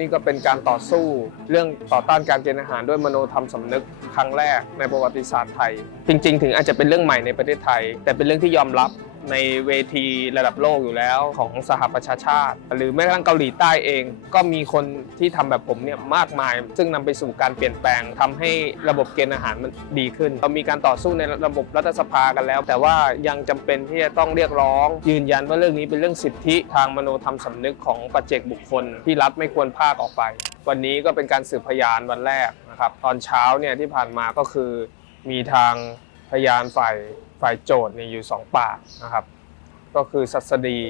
นี่ก็เป็นการต่อสู้เรื่องต่อต้านการเกณฑ์อาหารด้วยมโนธรรมสำนึกครั้งแรกในประวัติศาสตร์ไทย จริง ๆ ถึงอาจจะเป็นเรื่องใหม่ในประเทศไทย แต่เป็นเรื่องที่ยอมรับในเวทีระดับโลกอยู่แล้วของสหประชาชาติ หรือแม้กระทั่งเกาหลีใต้เอง ก็มีคนที่ทำแบบผมเนี่ยมากมาย ซึ่งนำไปสู่การเปลี่ยนแปลงทำให้ระบบเกณฑ์อาหารมันดีขึ้น เรามีการต่อสู้ในระบบรัฐสภากันแล้ว แต่ว่ายังจำเป็นที่จะต้องเรียกร้อง ยืนยันว่าเรื่องนี้เป็นเรื่องสิทธิทางมโนธรรมสำนึกของปัจเจกบุคคล ที่รัฐไม่ควรพากออกไป วันนี้ก็เป็นการสืบพยานวันแรกนะครับตอนเช้าเนี่ยที่ผ่านมาก็คือมีทาง พยานฝ่ายฝ่ายโจทย์เนี่ยอยู่สองปากนะครับ ก็คือสัสดี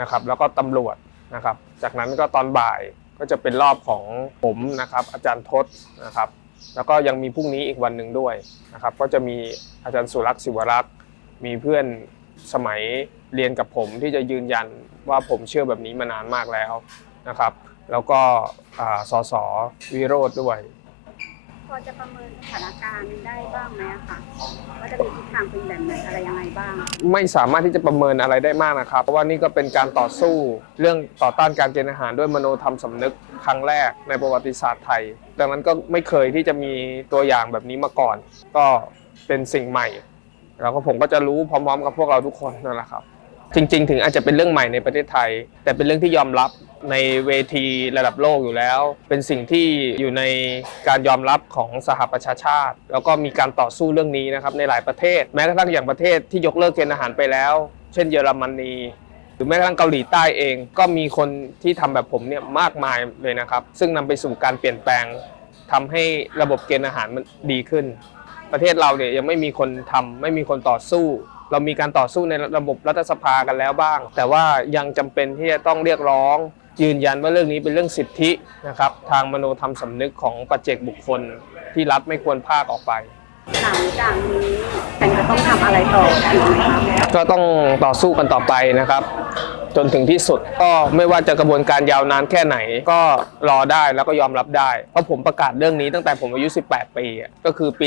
นะครับแล้วก็ตำรวจนะครับ จากนั้นก็ตอนบ่ายก็จะเป็นรอบของผมนะครับ อาจารย์ทศนะครับ แล้วก็ยังมีพรุ่งนี้อีกวันหนึ่งด้วยนะครับ ก็จะมีอาจารย์สุรักษ์ศิวรักษ์มีเพื่อนสมัยเรียนกับผมที่จะยืนยันว่าผมเชื่อแบบนี้มานานมากแล้วนะครับ แล้วก็สสวิโรธด้วย อจะประเมินสถานการณ์ได้บ้างไหมคะว่าจะมีทิศทางเป็นแบบไหนอะไรยังไงบ้าง ไม่สามารถที่จะประเมินอะไรได้มากนะครับ เพราะว่านี่ก็เป็นการต่อสู้เรื่องต่อต้านการเกณฑ์อาหารด้วยมโนธรรมสำนึกครั้งแรกในประวัติศาสตร์ไทย ดังนั้นก็ไม่เคยที่จะมีตัวอย่างแบบนี้มาก่อน ก็เป็นสิ่งใหม่ แล้วก็ผมก็จะรู้พร้อม ๆ กับพวกเราทุกคนนั่นแหละครับ จริง ๆ ถึงอาจจะเป็นเรื่องใหม่ในประเทศไทย แต่เป็นเรื่องที่ยอมรับ ในเวทีระดับโลกอยู่แล้ว เป็นสิ่งที่อยู่ในการยอมรับของสหประชาชาติ แล้วก็มีการต่อสู้เรื่องนี้นะครับในหลายประเทศ แม้กระทั่งอย่างประเทศที่ยกเลิกเกณฑ์อาหารไปแล้ว เช่นเยอรมนีหรือแม้กระทั่งเกาหลีใต้เอง ก็มีคนที่ทำแบบผมเนี่ยมากมายเลยนะครับ ซึ่งนำไปสู่การเปลี่ยนแปลงทำให้ระบบเกณฑ์อาหารมันดีขึ้น ประเทศเราเนี่ยยังไม่มีคนทำไม่มีคนต่อสู้เรามีการต่อสู้ในระบบรัฐสภากันแล้วบ้าง แต่ว่ายังจำเป็นที่จะต้องเรียกร้อง ยืนยันว่าเรื่องนี้เป็นเรื่องสิทธินะครับทางมโนธรรมสำนึกของปัจเจกบุคคลที่รัฐไม่ควรพากออกไปหลังจากนี้แตนจะต้องทำอะไรต่ออีกไหมคะก็ต้องต่อสู้กันต่อไปนะครับ จนถึงที่สุด ก็ไม่ว่าจะกระบวนการยาวนานแค่ไหน ก็รอได้แล้วก็ยอมรับได้ เพราะผมประกาศเรื่องนี้ตั้งแต่ผมอายุ 18 ปีก็คือปี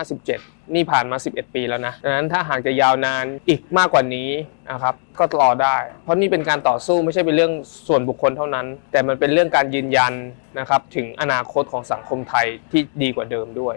2557 นี่ผ่านมา 11 ปีแล้วนะดังนั้นถ้าหากจะยาวนานอีกมากกว่านี้นะครับก็รอได้ เพราะนี่เป็นการต่อสู้ไม่ใช่เป็นเรื่องส่วนบุคคลเท่านั้น แต่มันเป็นเรื่องการยืนยันนะครับถึงอนาคตของสังคมไทยที่ดีกว่าเดิมด้วย